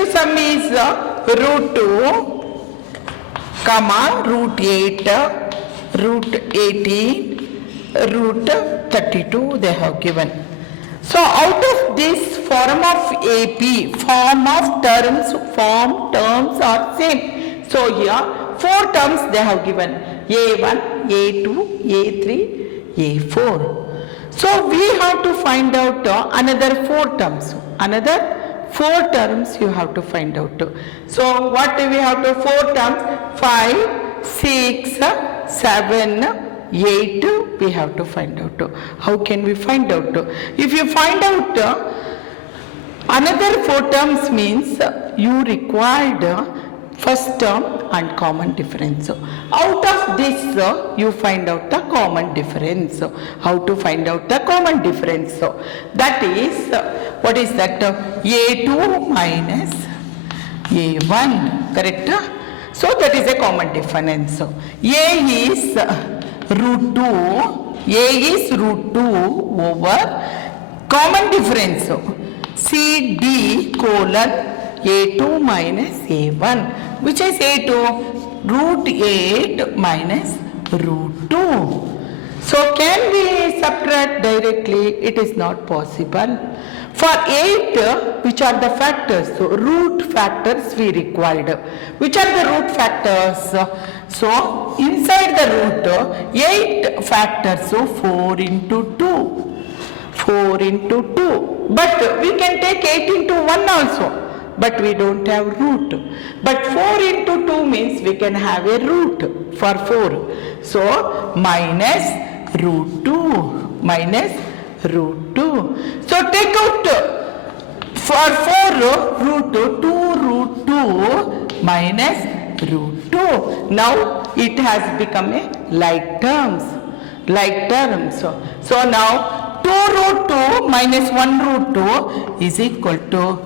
next sum is root 2, comma, root 8, root 18, root 32 they have given. So out of this form of AP, form terms are same. So here 4 terms they have given, A1, A2, A3, A4. So we have to find out another 4 terms. Another 4 terms you have to find out. So what do we have to 4 terms? 5, 6, 7, 8 we have to find out. How can we find out? If you find out another 4 terms means you required first term and common difference. Out of this you find out the common difference. How to find out the common difference? That is, what is that? A2 minus A1, correct? So that is a common difference. A is root 2, A is root 2 over common difference. CD colon A2 minus A1, which is A2, root 8 minus root 2. So can we subtract directly? It is not possible. For 8, which are the factors? So root factors we required. Which are the root factors? So inside the root, 8 factors, so 4 into 2. 4 into 2. But we can take 8 into 1 also. But we don't have root. But 4 into 2 means we can have a root for 4. So minus root 2. Minus root 2. So take out for 4 root 2 root 2 minus root 2. Now it has become a like terms. Like terms. So now 2 root 2 minus 1 root 2 is equal to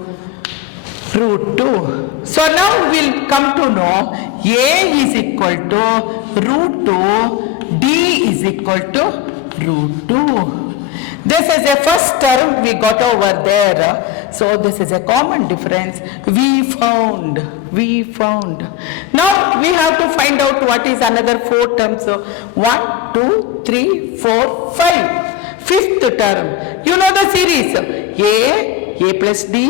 root 2. So now we'll come to know A is equal to root 2, D is equal to root 2. This is a first term we got over there. So this is a common difference we found. Now we have to find out what is another 4 terms. So 1, 2, 3, 4, 5. Fifth term. You know the series. A plus D,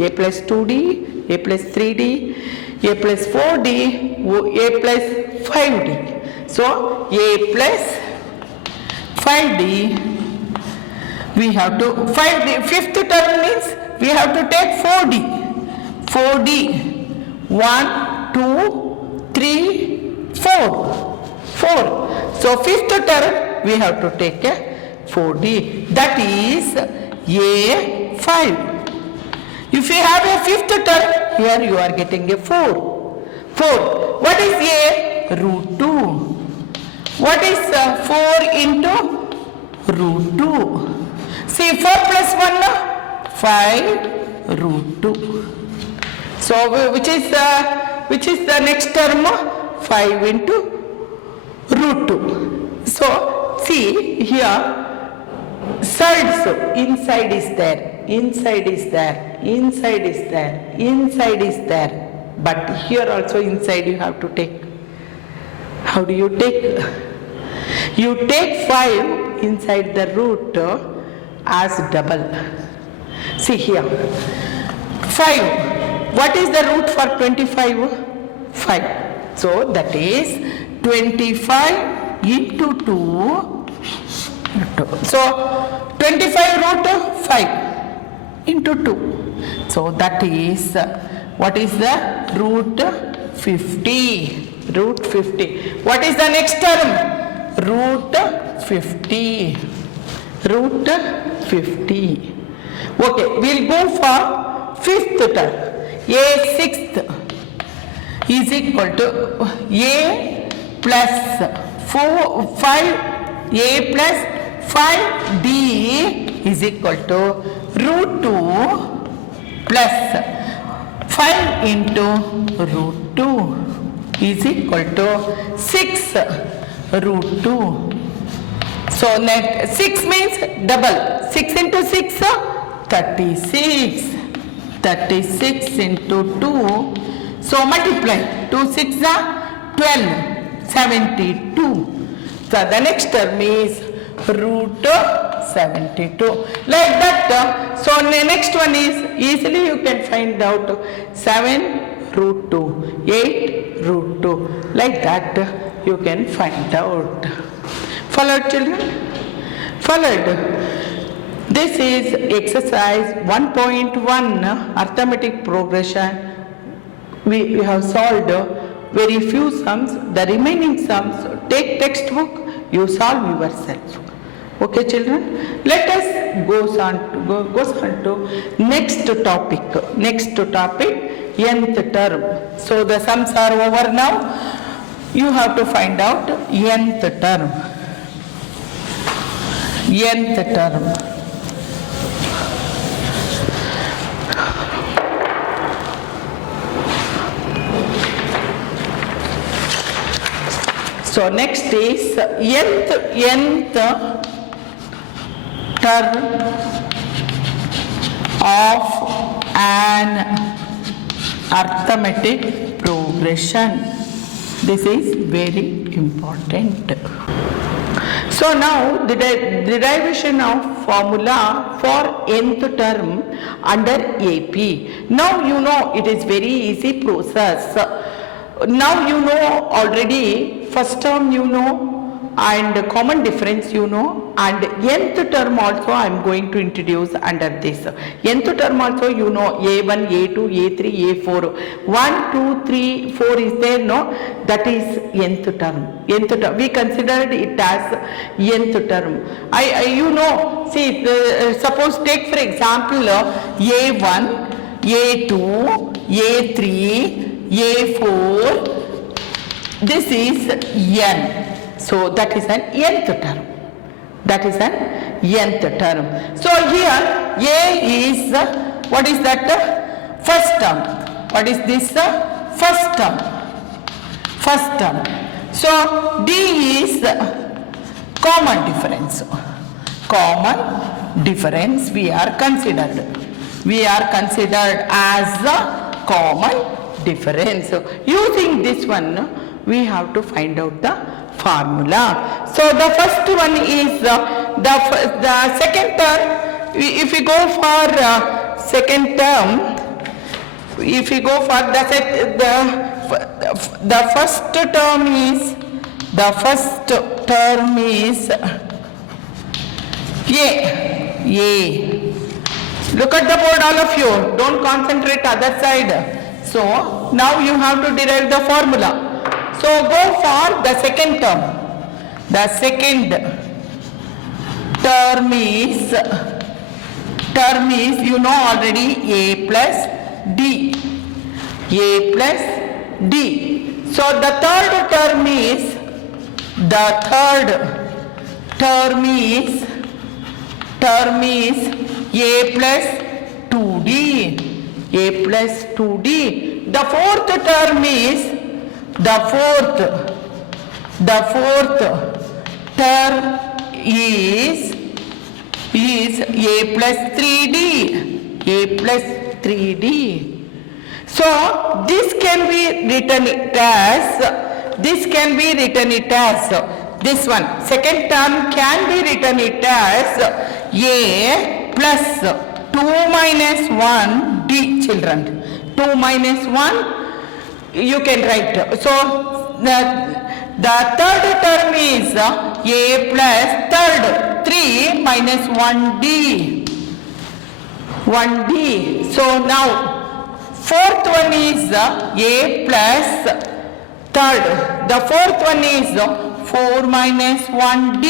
A plus 2D, A plus 3D, A plus 4D, A plus 5D. So A plus 5D, we have to 5D. Fifth term means we have to take 4D. 4D. 1, 2, 3, 4. 4. So fifth term we have to take a 4D. That is A5. If you have a fifth term, here you are getting a 4. 4. What is A? Root 2. What is 4 into root 2? See, 4 plus 1, 5 root 2. So which is the next term? 5 into root 2. So see here, sides, inside is there, inside is there, inside is there, inside is there. But here also inside you have to take. How do you take? You take 5 inside the root as double. See here. 5. What is the root for 25? 5. So that is 25 into 2. So 25 root 5 into 2. So that is, what is the root 50? Root 50. What is the next term? Root 50. Root 50. Okay, we'll go for fifth term. A sixth is equal to A plus 5, A plus 5D is equal to root 2 plus 5 into root 2 is equal to 6 root 2. So next 6 means double. 6 into 6, 36. 36 into 2. So multiply. 2 6 are 12. 72. So the next term is root 72. Like that. So the next one is easily you can find out 7 root 2. 8 root 2. Like that you can find out. Followed, children? Followed. This is exercise 1.1 arithmetic progression. We have solved very few sums. The remaining sums, take textbook, you solve yourself. Okay, children? Let us goes on to next topic. Next topic, nth term. So the sums are over now. You have to find out nth term. Nth term. So next is nth term of an arithmetic progression. This is very important. So now the derivation of formula for nth term under AP. Now you know it is very easy process. Now you know already first term you know and common difference you know, and nth term also I am going to introduce under this. Nth term also you know A1, A2, A3, A4. 1, 2, 3, 4 is there, no? That is nth term. Nth term. We considered it as nth term. You know, see, suppose take for example A1, A2, A3, A4. This is n. So that is an nth term. That is an nth term. So here A is what is that? First term. What is this? First term. First term. So D is common difference. Common difference we are considered. We are considered as a common difference. So using this one we have to find out the formula. So the first one is the second term. If we go for second term, if we go for the first term is A. Look at the board, all of you. Don't concentrate other side. So now you have to derive the formula. So go for the second term. The second term is you know already A plus D. A plus D. So the third term is A plus 2D. A plus 2D. The fourth term is the fourth term is A plus 3D. A plus 3D. So this can be written as this one. Second term can be written it as A plus 2 minus 1 D, children. 2 minus 1 you can write. So the third term is A plus third 3 minus 1D. 1D. So now fourth one is A plus third. The fourth one is 4 minus 1D.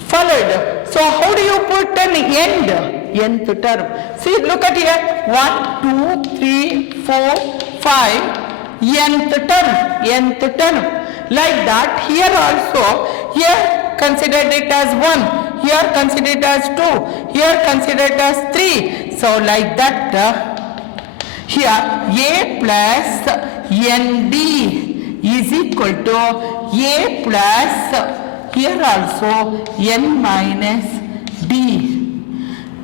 Followed. So how do you put an end? Nth term. See, look at here. 1, 2, 3, 4, 5. Nth term. Like that, here also, here considered it as 1, here considered as 2, here considered as 3. So like that, here A plus ND is equal to A plus, here also N minus D,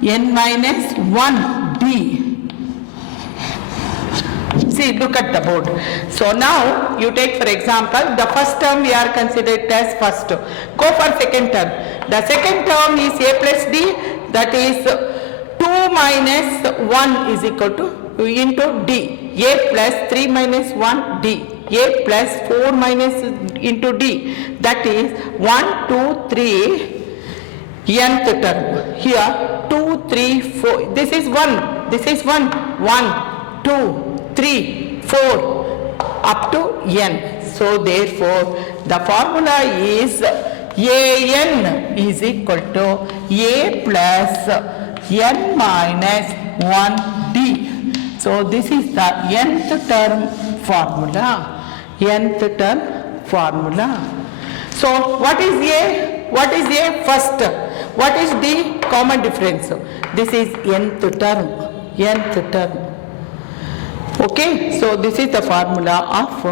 N minus 1D. See, look at the board. So now you take for example the first term we are considered as first. Go for second term. The second term is a plus d, that is 2 minus 1 is equal to into d. A plus 3 minus 1 d. A plus 4 minus into d, that is 1, 2, 3 nth term. Here 2, 3, 4. This is 1. This is 1. 1, 2, 3, 4 up to n. So therefore the formula is an is equal to a plus n minus 1d. So this is the nth term formula. Nth term formula. So what is a? What is a first? What is the common difference? This is nth term. Nth term. Okay. So this is the formula of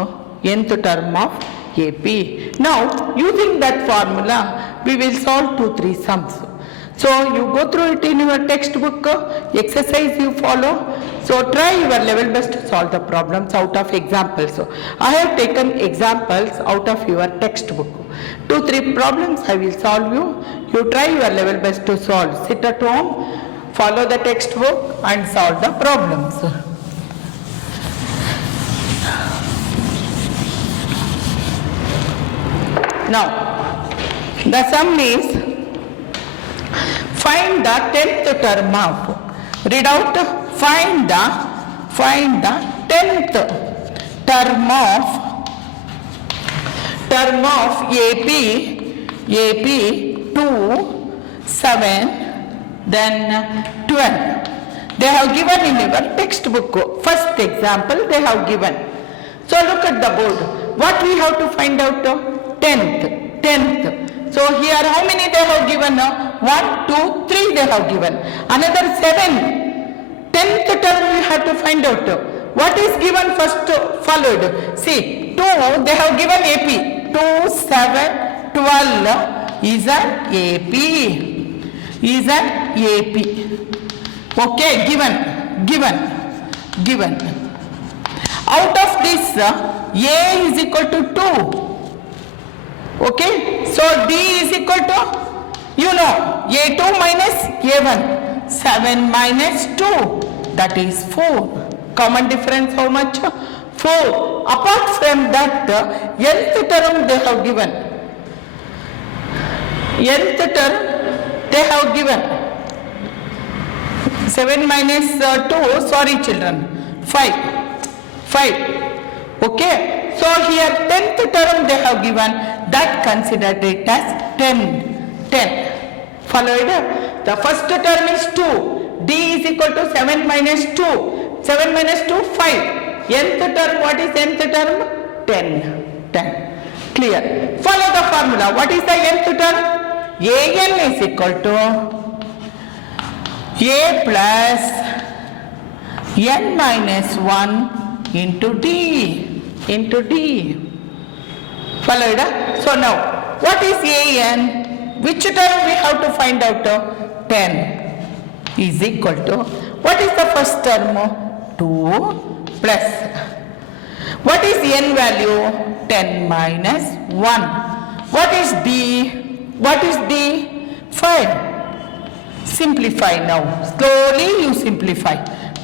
nth term of AP. Now using that formula we will solve 2-3 sums. So you go through it in your textbook, exercise you follow. So try your level best to solve the problems out of examples. So I have taken examples out of your textbook. 2-3 problems I will solve you. You try your level best to solve. Sit at home, follow the textbook and solve the problems. Now the sum is find the 10th term of, read out, find the 10th term of AP 2, 7, then 12. They have given in your textbook. First example they have given. So look at the board. What we have to find out? 10th. So here how many they have given? 1, 2, 3 they have given. Another 7. 10th term we have to find out. What is given first followed? See, 2 they have given AP. 2, 7, 12 is an AP. Is an AP. Okay, given. Out of this, A is equal to 2. Okay, so D is equal to, you know, A2 minus A1, 7 minus 2, that is 4. Common difference how much? 4. Apart from that, nth term they have given. Nth term they have given. 7 minus 2, sorry children, 5. Okay, so here 10th term they have given. That considered it as 10. Followed? The first term is 2. D is equal to 7 minus 2. 7 minus 2, 5. Nth term, what is nth term? 10. Clear. Follow the formula. What is the nth term? An is equal to A plus n minus 1 into D. Followed? So now, what is An? Which term we have to find out? 10 is equal to, what is the first term? 2 plus. What is n value? 10 minus 1. What is D? 5. Simplify now. Slowly you simplify.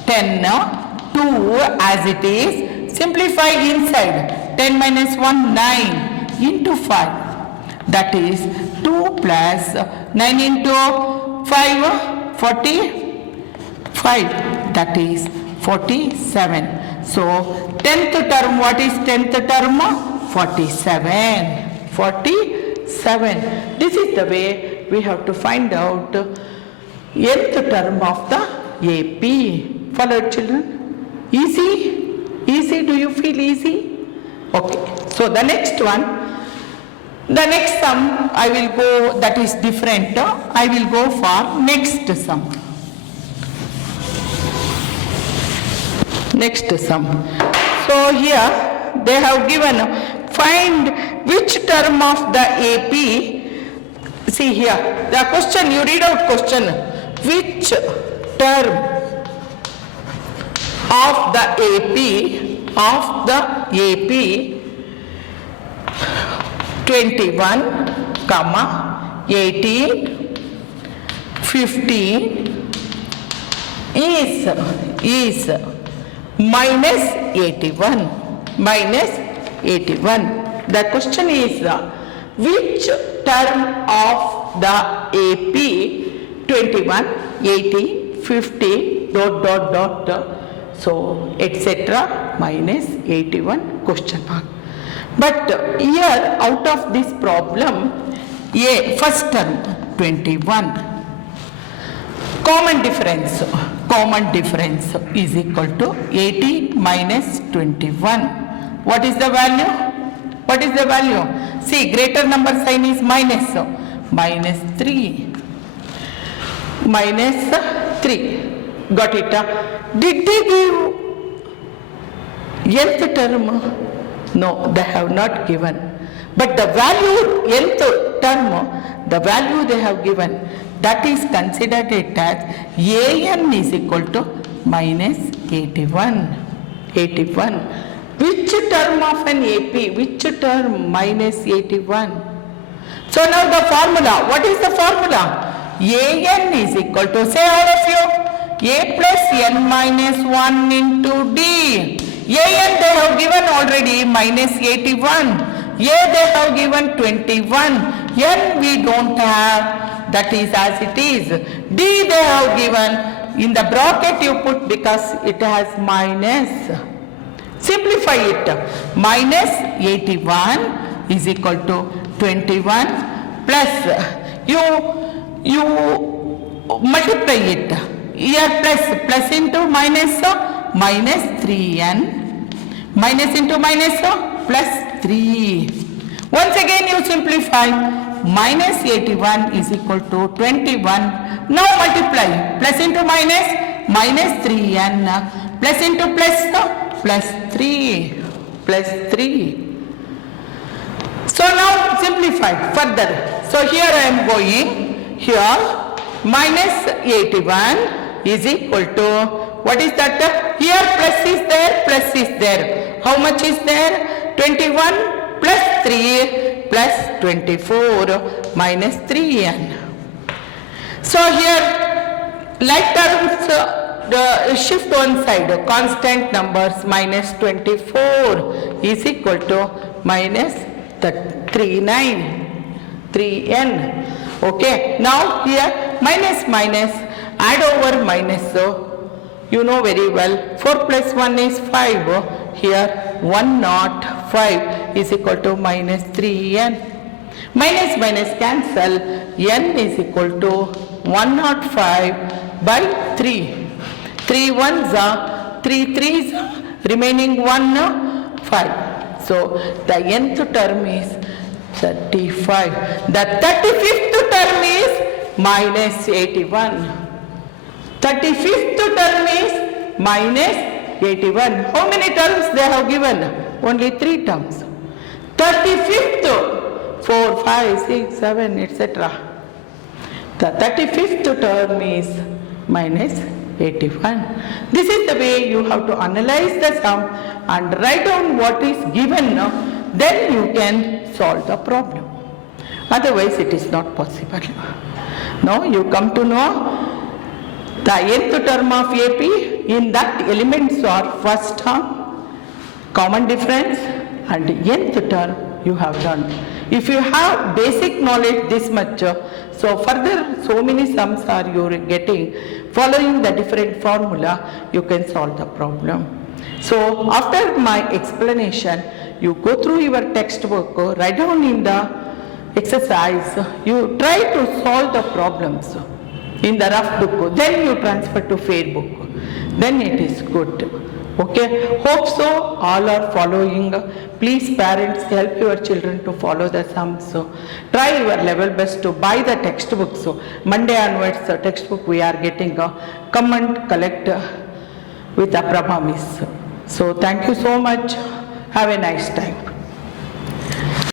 10, 2 as it is. Simplify inside. 10 minus 1, 9 into 5. That is 2 plus 9 into 5, 45. That is 47. So 10th term, what is 10th term? 47. 47. This is the way we have to find out nth term of the AP. Follow children? Easy? Easy? Do you feel easy? Okay. So the next one, the next sum I will go, that is different. I will go for next sum. Next sum. So here they have given, find which term of the AP. See here, the question, you read out question. Which term of the AP of the AP 21, comma 18, 15 is minus 81. Minus 81. The question is which term of the AP 21, 18, 15 dot so etc. minus 81 question mark. But here out of this problem, first term 21, common difference is equal to 18 minus 21. What is the value? See, greater number sign is minus, so minus 3. Got it? Did they give nth term? No, they have not given. But the value, nth term, the value they have given, that is considered it as an is equal to minus 81. Which term of an AP? Which term? Minus 81. So now the formula. What is the formula? an is equal to, say all of you, a plus n minus 1 into d. An they have given already minus 81. A they have given 21. N we don't have, that is as it is. D they have given, in the bracket you put because it has minus. Simplify it. Minus 81 is equal to 21 plus you multiply it. Here plus into minus, minus 3n. Minus into minus, plus 3. Once again you simplify. Minus 81 is equal to 21. Now multiply. Plus into minus, minus 3n. Plus into plus, plus 3. So now simplify further. So here I am going. Here minus 81 is equal to, what is that? Here plus is there. How much is there? 21 plus 3 plus 24 minus 3n. So here like terms shift one side, constant numbers minus 24 is equal to minus 3n. Okay, now here minus add over minus, so you know very well 4 plus 1 is 5. Here 105 is equal to minus 3n. Minus cancel, n is equal to 105 by 3. 3 ones are 3 3s, remaining 1 5. So the nth term is 35. The 35th term is minus 81. 35th term is minus 81. How many terms they have given? Only 3 terms. 35th, 4, 5, 6, 7, etc. The 35th term is minus 81. This is the way you have to analyze the sum and write down what is given. Then you can solve the problem. Otherwise it is not possible. Now you come to know the nth term of AP. In that elements are first term, common difference, and nth term you have done. If you have basic knowledge this much, so further so many sums are you getting, following the different formula you can solve the problem. So after my explanation, you go through your textbook, write down in the exercise, you try to solve the problems in the rough book, then you transfer to fair book, then it is good. Okay, hope so all are following. Please parents, help your children to follow the sums. So try your level best to buy the textbook. So Monday onwards the textbook we are getting. Come and collect with Aprabha Miss. So thank you so much. Have a nice time.